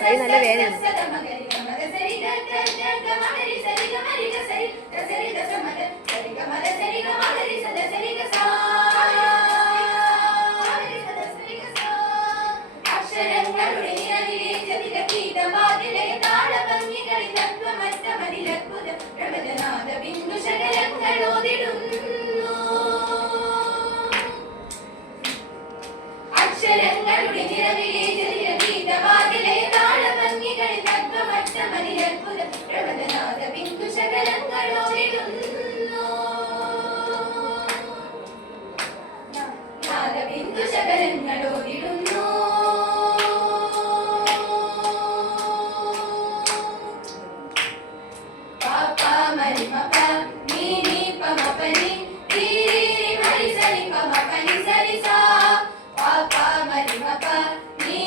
കൈ നല്ല വേദന. അക്ഷരങ്ങളുടെ നിറവിലെ ഗീതവാതിലെ താളഭംഗികളിൽ തത്വമറ്റ മനിരത്ഭുത പ്രവദനാദ ബിന്ദു ശകലങ്ങളോടിടുന്നു ബിന്ദു ശകലങ്ങളോടിടുന്നു പാപ്പ മരിമപ നീനി പമപനി തീരി മരിസരി പമപനി സരിസ പാപ്പ മരിമപ നീ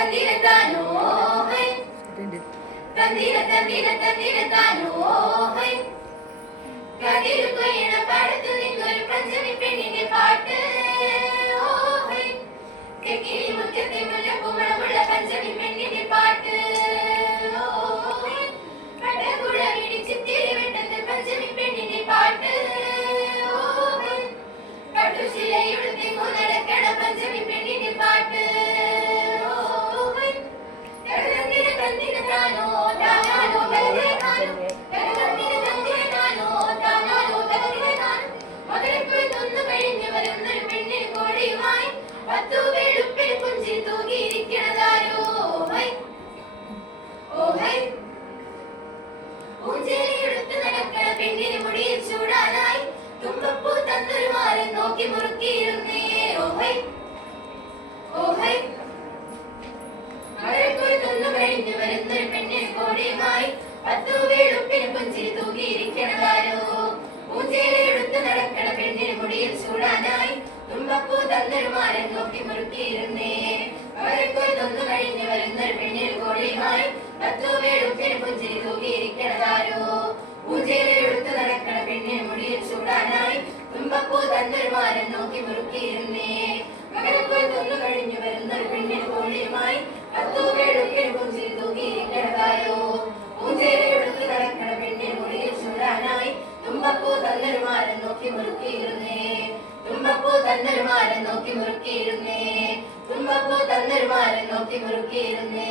തന്തിര താനോ ഹൈ തന്തിര തന്തിര തന്തിര താനോ ഹൈ കതിരു കൊയ്യണ പാടത്തു നിന്നൊരു പഞ്ചമി പെണ്ണിന്റെ പാട്ട് ഓ ഹൈ കിക്കിരി മുറ്റത്തെ മുല്ലപ്പൂമണമുള്ള പഞ്ചമി പെണ്ണിന്റെ പാട്ട് ഓ ഹൈ കടകുട ഇടിച്ചിത്തിരി വെട്ടത്ത് പഞ്ചമി പെണ്ണിന്റെ പാട്ട് ഓ ഹൈ പട്ടുശിലയുടുത്തി നടക്കണ പഞ്ചമി പെണ്ണിന്റെ പാട്ട് ഓ ഹൈ തന്തിര തന്തിര താനോ താനോ തന്തിര താനോ തന്തിര തന്തിര താനോ താനോ തന്തിര താനോ മകരക്കുഴി തൊന്നു കഴിഞ്ഞു വരുന്നൊരു പെണ്ണിന് കോടിയുമായി പത്തു വെളുപ്പിന് കുഞ്ചി തൂകിയിരിക്കണതാരോ ഹൈ ഓ ഹൈ പൂഞ്ചേരിയെടുത്ത് നടക്കണ പെണ്ണിന് മുടിയിൽ ചൂടാനായി തുമ്പപ്പൂ തന്നൊരു മാരൻ നോക്കി മുറുക്കിയിരുന്നേ ഓ ഹൈ ഓ ഹൈ മകരക്കുഴി തൊന്നു കഴിഞ്ഞു വരുന്നൊരു പെണ്ണിന് കോടിയുമായി പത്തു വെളുപ്പിന് പുഞ്ചിരി തൂകിയിരിക്കണതാരോ പൂഞ്ചേരിയെടുത്ത് നടക്കണ പെണ്ണിന് മുടിയിൽ ചൂടാനായി തുമ്പപ്പൂ തന്നൊരു മാരൻ നോക്കി മുറുക്കിയിരുന്നേ മകരക്കുഴി തൊന്നു കഴിഞ്ഞു വരുന്നൊരു പെണ്ണിന് കോടിയുമായി പത്തു വെളുപ്പിന് പുഞ്ചിരി തൂകിയിരിക്കണതാരോ പൂഞ്ചേരിയെടുത്ത് നടക്കണ പെണ്ണിന് മുടിയിൽ ചൂടാനായി തുമ്പപ്പൂ തന്നൊരു മാരൻ നോക്കി മുറുക്കിയിരുന്നേ മകരക്കുഴി തൊന്നു കഴിഞ്ഞു വരുന്നൊരു പെണ്ണിന് കോടിയുമായി പത്തു വെളുപ്പിന് പുഞ്ചിരി തൂകിയിരിക്കണതാരോ പൂഞ്ചേരിയെടുത്ത് നടക്കണ പെണ്ണിന് മുടിയിൽ ചൂടാനായി തുമ്പപ്പൂ തന്നൊരു മാരൻ നോക്കി മുറുക്കിയിരുന്നേ തുമ്പപ്പൂ തന്നൊരു മാരൻ നോക്കി മുറുക്കിയിരുന്നേ തുമ്പപ്പൂ തന്നൊരു മാരൻ നോക്കി മുറുക്കിയിരുന്നേ